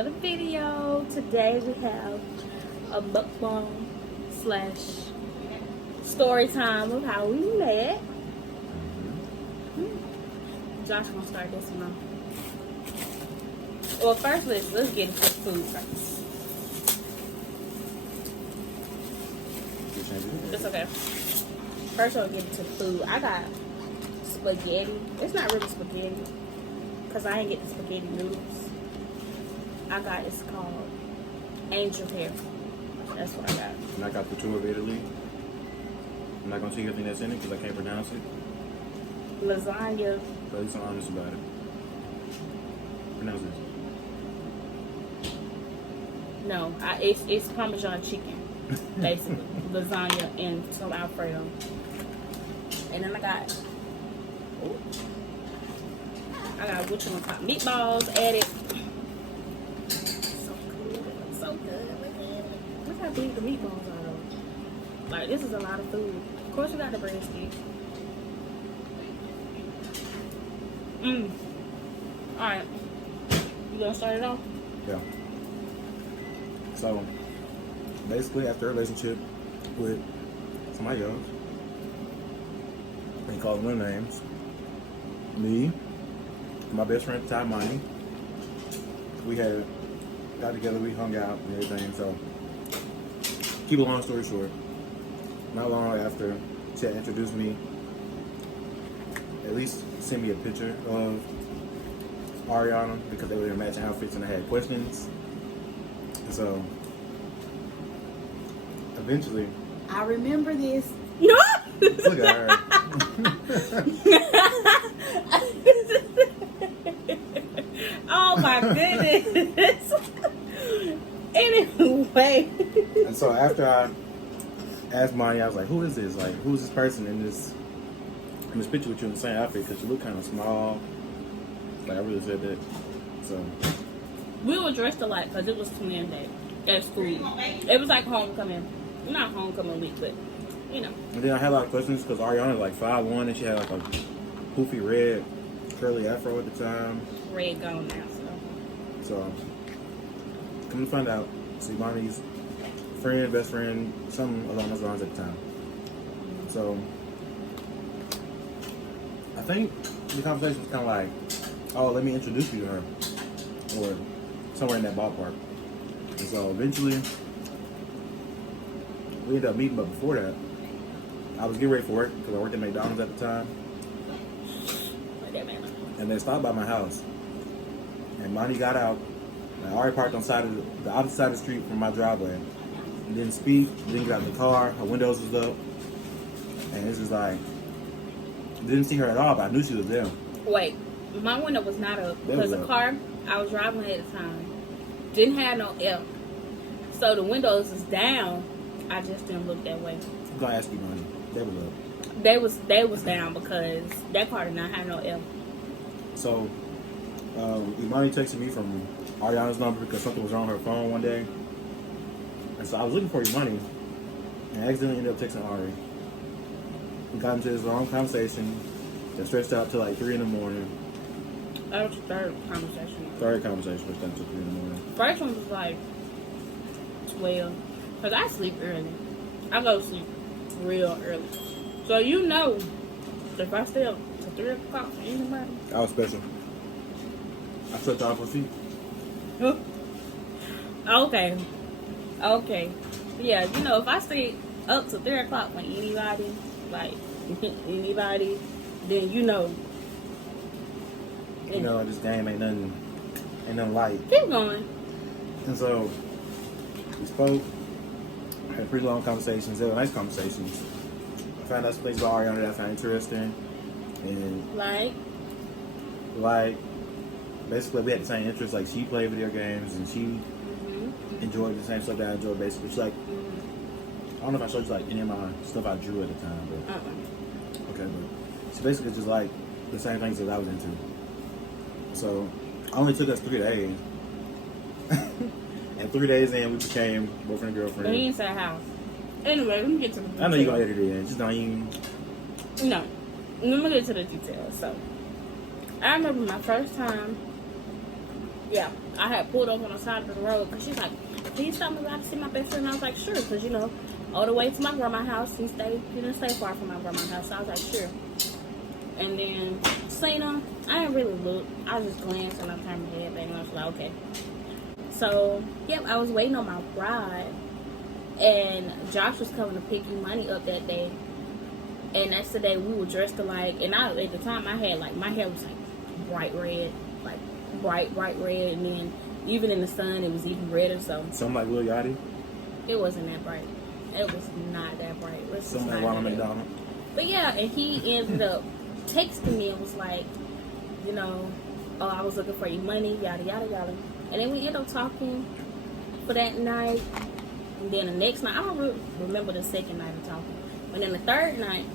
another video. Today we have a mukbang slash story time of how we met. Josh gonna start this one off. Well, first let's get into the food first. It's okay. First I'll get into the food. I got spaghetti. It's not really spaghetti because I ain't get the spaghetti noodles. I got, it's called angel hair. That's what I got. And I got the tour of Italy. I'm not gonna tell you everything that's in it because I can't pronounce it. Lasagna. But at least I'm honest about it. Pronounce this. No, it's Parmesan chicken, basically. Lasagna and some Alfredo. And then I got meatballs added. So good. So good. Look how big the meatballs are though. Like, this is a lot of food. Of course you got the breadstick. Alright. You gonna start it off? Yeah. So, basically, after a relationship with somebody else, they call them their names. Me, my best friend at the time, Monty. We had got together, we hung out and everything. So, keep a long story short, not long after she had introduced me, at least sent me a picture of Ariana because they were in matching outfits and I had questions. So, eventually, I remember this. look at her. Oh my goodness. Anyway. And so after I asked Monty, I was like, "Who is this? Like, who's this person in this picture with you in the same outfit? Because you look kind of small." Like, I really said that. So We were dressed alike because it was twin day at school. It was like homecoming. Not homecoming week, but you know. and then I had a lot of questions because Ariana was like 5'1" and she had like a poofy red curly afro at the time. Red gone now, So come to find out, see Monty's friend, best friend, something along those lines at the time. So I think the conversation was kind of like, "Oh, let me introduce you to her," or somewhere in that ballpark. And so eventually we ended up meeting, but before that, I was getting ready for work because I worked at McDonald's at the time, and they stopped by my house. And Monty got out. I already parked on the opposite side of the street from my driveway. Didn't speak, didn't get out of the car. Her windows was up, and this is like, didn't see her at all, but I knew she was there. Wait, my window was not up because the car I was driving at the time didn't have no F, so the windows was down. I just didn't look that way. I'm gonna ask you, Monty. They was up. They was down because that car did not have no F. So, Imani texted me from Ariana's number because something was wrong with her phone one day. And so I was looking for Imani and accidentally ended up texting Ari. We got into this long conversation that stretched out to like 3 in the morning. That was the third conversation. Third conversation stretched out to 3 in the morning. First one was like 12. Because I sleep early. I go to sleep real early. So you know, if I stay up to 3 o'clock in the morning. That was special. I slept off her feet. Okay. Yeah, you know, if I stay up to 3 o'clock with anybody, like, anybody, then you know. You know, this game ain't nothing light. Keep going. And so, we spoke, had pretty long conversations. They were nice conversations. I found out some things about Ariana that I found interesting. And, like, basically, we had the same interests. Like, she played video games, and she enjoyed the same stuff that I enjoyed, basically. She's like, I don't know if I showed you, like, any of my stuff I drew at the time, but, okay, but she basically just, like, the same things that I was into. So, it only took us 3 days. And 3 days in, we became boyfriend and girlfriend. And you didn't say how. Anyway, let me get to the details. I know you're going to edit it in. Just don't even... No. Let me get to the details. So, I remember my first time Yeah, I had pulled over on the side of the road because she's like, "Can you stop me by to see my best friend?" And I was like, "Sure," because you know, all the way to my grandma's house. He didn't stay far from my grandma's house. So I was like, "Sure." And then seen him. I didn't really look. I was just glancing and I turned my head back and I was like, "Okay." So yep, I was waiting on my ride, and Josh was coming to pick you money up that day. And that's the day we were dressed alike. And I, at the time, I had like my hair was like bright red, like bright red, and then even in the sun it was even redder. So something like Lil Yachty. it wasn't that bright. It was not that bright. Something like Ronald McDonald. But yeah, and he ended up texting me and was like, you know, "Oh, I was looking for your money, yada yada yada." And then we ended up talking for that night. And then the next night, I don't really remember the second night of talking, but then the third night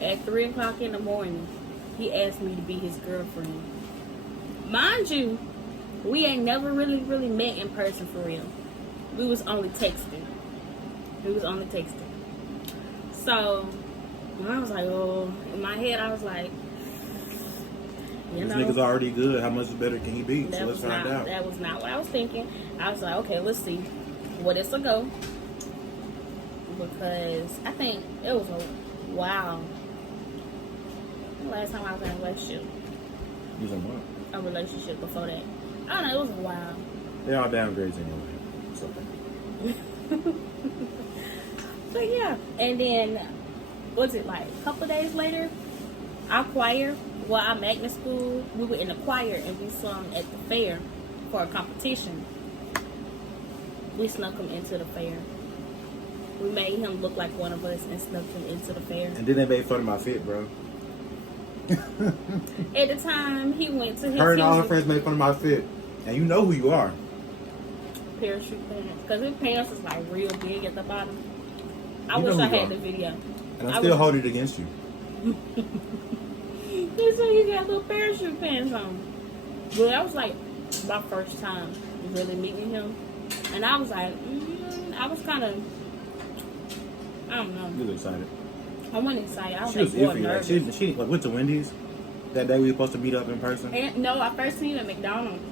at 3 o'clock in the morning, he asked me to be his girlfriend. Mind you, we ain't never really met in person for real. We was only texting. So I was like, oh, in my head I was like, you This know, nigga's already good. How much better can he be? So let's find out. That was not what I was thinking. I was like, okay, let's see where this will go. Because I think it was a while. Last time I was in a relationship. You was in what? A relationship before that. I don't know, it was a while. They all downgrades anyway. It's okay. But yeah. And then, was it like a couple of days later? Our choir, well, our magnet school, we were in the choir and we sung at the fair for a competition. We snuck him into the fair. We made him look like one of us and snuck him into the fair. And then they made fun of my fit, bro. At the time, he went to his... Her and all her friends made fun of my fit. And you know who you are. Parachute pants. Because his pants is like real big at the bottom. I You know wish who I you had are. the video. And I still hold it against you. He said he got little parachute pants on. Well, that was like my first time really meeting him. And I was like, I was kind of, I don't know. You was excited. I wasn't excited. I was She was like more iffy. Like, nervous. she like, went to Wendy's that day we were supposed to meet up in person. And, no, I first seen you at McDonald's.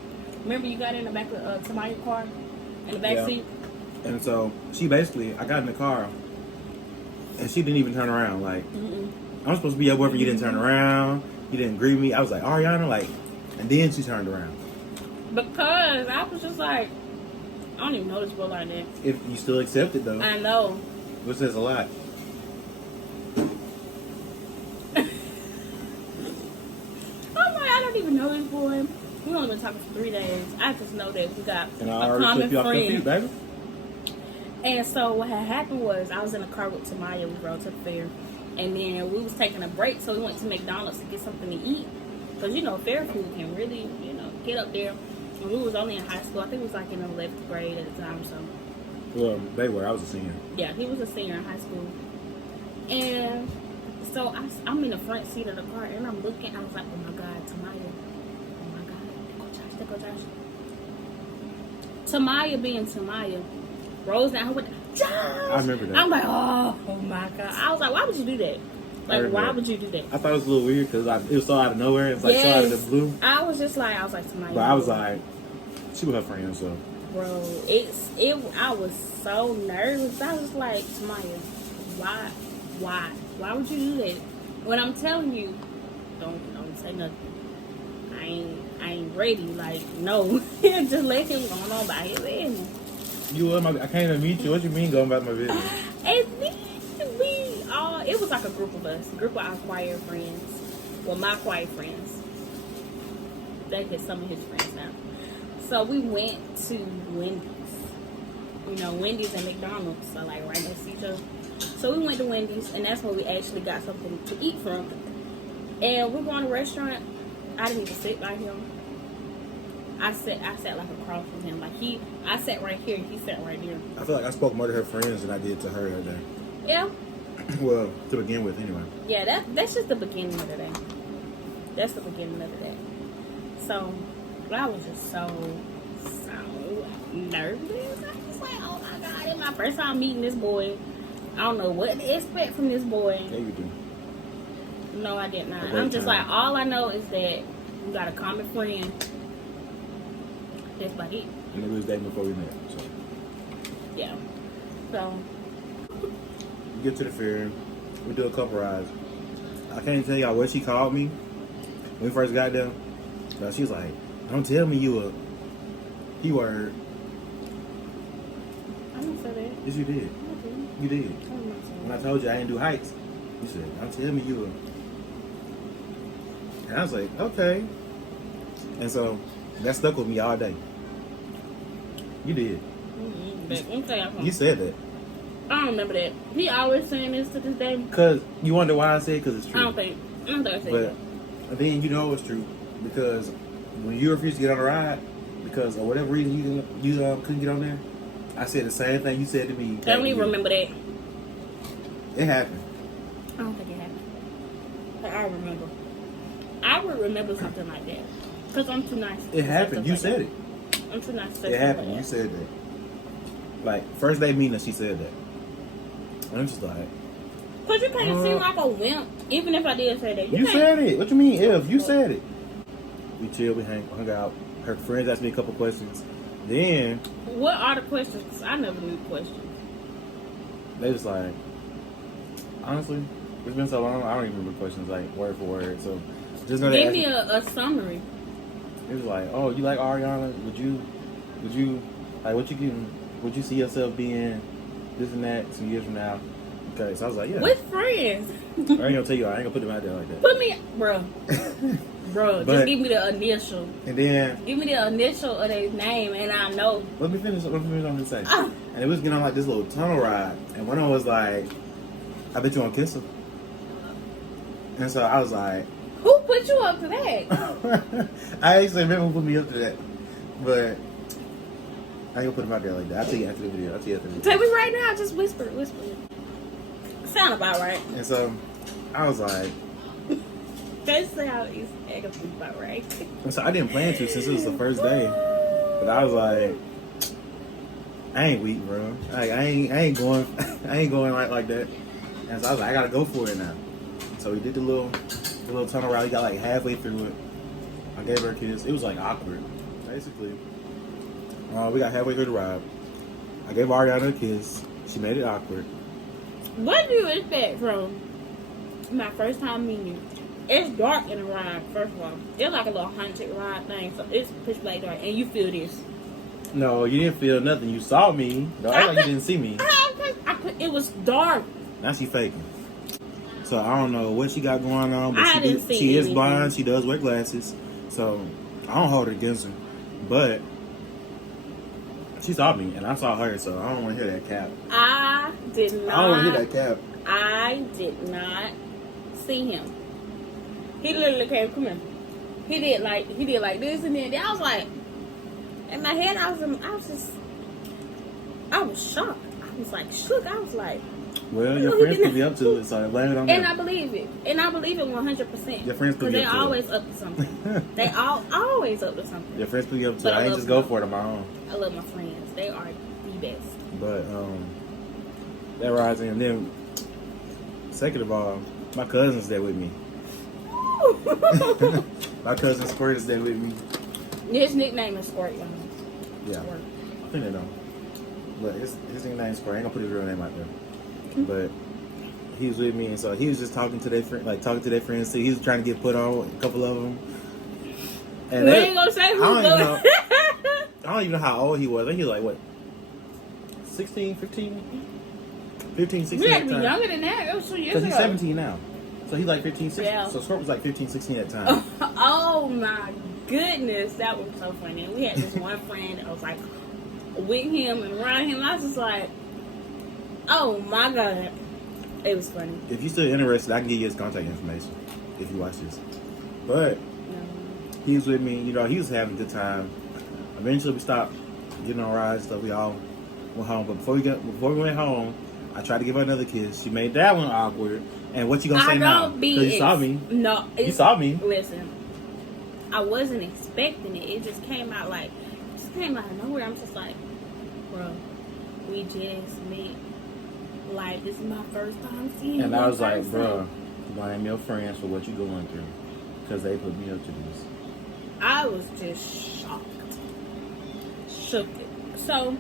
Remember you got in the back of Tamaya's car? In the back seat? And so she basically, I got in the car and she didn't even turn around. Like, I'm supposed to be your boyfriend. You didn't turn around. You didn't greet me. I was like, Ariana, like, and then she turned around. Because I was just like, I don't even know this girl like that. If you still accept it though. I know. Which says a lot. I don't even know this boy. We only been talking for 3 days. I just know that we got And I a already common took you off your feet, friend. baby. And so what had happened was I was in a car with Tamaya. We rode to the fair. And then we was taking a break, so we went to McDonald's to get something to eat. Because, you know, fair food can really, you know, get up there. And we was only in high school. I think it was like in the 11th grade at the time. So Well, they were. I was a senior. yeah, he was a senior in high school. And so I'm in the front seat of the car, and I'm looking. I was like, oh my God, Tamaya. Oh my God. There go Josh. Tamaya being Tamaya rolls down her window. Josh! I remember that. I'm like, oh my God. I was like, why would you do that? Like, why would you do that? I thought it was a little weird because it was so out of nowhere. It's like so out of the blue. I was like, Tamaya. But I was like, she was her friend, so. Bro, I was so nervous. I was like, Tamaya, why would you do that? When I'm telling you, don't say nothing. I ain't ready. Like, no. Just let him go on by his business. You were I can't even meet you. What you mean going about my business? And then it was like a group of us. A group of our choir friends. Well, my choir friends. They get some of his friends now. So we went to Wendy's. You know, Wendy's and McDonald's are like right next to each other. So we went to Wendy's, and that's where we actually got something to eat from. And we were on a restaurant. I didn't even sit by him. I sat like across from him. Like I sat right here, and he sat right there. I feel like I spoke more to her friends than I did to her that day. Yeah. Well, to begin with, anyway. Yeah, that's just the beginning of the day. That's the beginning of the day. So, I was just so nervous. I was like, oh my God, it's my first time meeting this boy. I don't know what to expect from this boy. Yeah, you do. No, I did not. I'm just like, all I know is that we got a common friend. That's about it. And we was dating before we met. So Yeah. So we get to the fair. We do a couple rides. I can't tell y'all what she called me when we first got there. But she was like, "Don't tell me you a keyword." I didn't say that. Yes, you did. I didn't. You did. I'm not saying When I that. told you I didn't do heights, you said, "Don't tell me you a." And I was like, "Okay." And so that stuck with me all day. You did. But let me tell y'all something. You said that. I don't remember that. He always saying this to this day. Cause you wonder why I said it, cause it's I true. don't think I said But then you know it's true because when you refused to get on the ride because of whatever reason you couldn't get on there, I said the same thing you said to me. that. I don't even remember that. It happened. I don't think it happened. But I remember. I would remember something like that. Because I'm too nice. It happened. You said it. I'm too nice to say It stuff happened. like You that. said that. Like first day meeting, she said that. And I'm just like, Because you can't seem like a wimp, even if I did say that. you can't- said it. What you mean if? You said it. We chilled, we hung out. Her friends asked me a couple questions. Then What are the questions? Because I never knew questions. they was like, honestly, it's been so long, I don't even remember questions like word for word. So just know they Give asked me a summary. It was like, oh, you like Ariana? Would you, like, would you see yourself being this and that some years from now? Okay, so I was like, yeah. With friends. I ain't gonna tell you, I ain't gonna put them out there like that. Put me, bro. Bro, But- just give me the initial. And then, Give me the initial of their name, and I know. let me finish what I'm gonna say. Ah. And it was getting on like this little tunnel ride. And one of them was like, I bet you won't kiss her. And so I was like, Who put you up to that? I actually remember who put me up to that. But I ain't gonna put him out there like that. I'll tell you after the video. Tell me right now. Just whisper it. Whisper it. Sound about right. And so I was like, That's how it's acting about right. and so I didn't plan to since it was the first day. But I was like, I ain't weak, bro. I ain't going like that. And so I was like, I gotta go for it now. So we did the little tunnel ride. We got like halfway through it. I gave her a kiss. It was like awkward, basically. We got halfway through the ride. I gave Ariana a kiss. She made it awkward. What do you expect from my first time meeting you? It's dark in the ride, first of all. It's like a little haunted ride thing, so it's pitch black dark, and you feel this. No, you didn't feel nothing. You saw me. Don't act like you didn't see me. It was dark. Now she faking. So I don't know what she got going on, but I didn't see she is anything. blind. She does wear glasses. So I don't hold it against her. But she saw me, and I saw her, so I don't want to hear that cap. I did not. I don't want to hear that cap. I did not see him. He literally came, come here. He did like this, and then I was like, in my head, I was shocked. I was like shook. I was like, Well, You your know, friends he put me up to it, so blame it on and them. I believe it. And I believe it 100%. Your friends put Because me they up to always it. up to something. They always up to something. Your friends put me up to But it. I I ain't love just go them. for it on my own. I love my friends. They are the best. But that rides in. And then, second of all, my cousin's there with me. My cousin Squirt is there with me. His nickname is Squirt, y'all. Yeah, Squirt. I think they know. But his nickname is Squirt. I ain't gonna put his real name out there. But he was with me, and so he was just talking to their friends. So he was trying to get put on a couple of them. And We ain't gonna say who, I but don't even know how old he was. I think he was like what, 16, 15, 16 we had at to the be time. younger than that. That was 2 years Because ago. he's 17 now. So he's like 15, 16. Yeah. So Squirt was like 15, 16 at the time. Oh my goodness, that was so funny. We had this one friend that was like with him and around him. I was just like, oh my god, it was funny. If you're still interested, I can give you his contact information if you watch this. But he was with me, you know, he was having a good time. Eventually we stopped getting on rides, so we all went home. But before we went home, I tried to give her another kiss. She made that one awkward. And what you gonna say now? Because you saw me. No, You saw me. Listen, I wasn't expecting it. It just came out out of nowhere. I'm just like, bro, we just met. Like, this is my first time seeing you. And I in was like, person. bro, blame your friends for what you going through. Because they put me up to this. I was just shocked. shook it. So,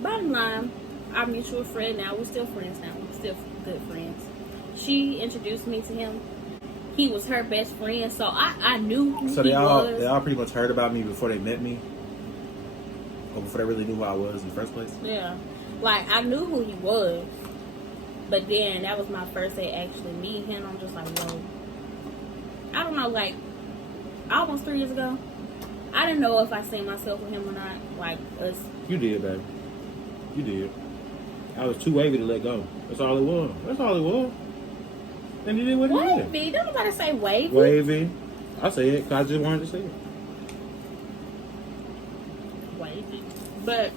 bottom line, our mutual friend now, we're still friends now. We're still good friends. She introduced me to him. He was her best friend, so I knew who So he they was. all pretty much heard about me before they met me, or before they really knew who I was in the first place. Yeah, like I knew who he was, but then that was my first day actually meeting him. I'm just like, whoa. I don't know, like almost 3 years ago, I didn't know if I seen myself with him or not. Like us. You did, baby. You did. I was too wavy to let go. That's all it was. That's all it was. And you did what you did. Wavy? Don't nobody say wavy. Wavy. I say it because I just wanted to say it. Wavy. But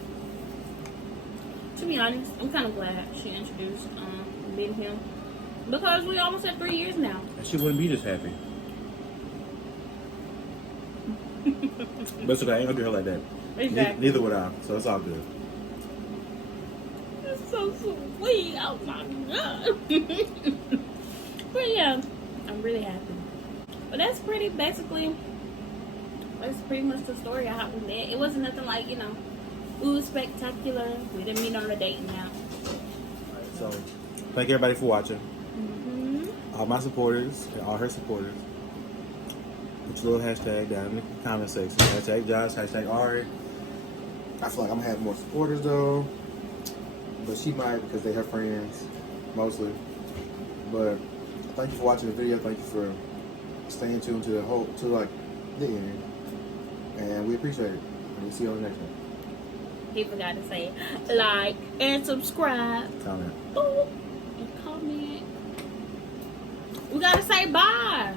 to be honest, I'm kind of glad she introduced me to him because we almost at 3 years now. And she wouldn't be this happy. But it's okay. I ain't gonna do her like that. Exactly. Neither would I. So it's all good. It's so sweet. Oh my god. But yeah, I'm really happy. But that's pretty much the story of how we met. It wasn't nothing like, ooh, spectacular. We didn't meet on a date now. So, thank everybody for watching. Mm-hmm. All my supporters and all her supporters. Put your little hashtag down in the comment section. Hashtag Josh, hashtag Ari. I feel like I'm gonna have more supporters though. But she might because they're her friends, mostly. But thank you for watching the video. Thank you for staying tuned to the end. And we appreciate it. And we'll see you on the next one. He forgot to say like and subscribe. Comment. Boop. And comment. We gotta say bye.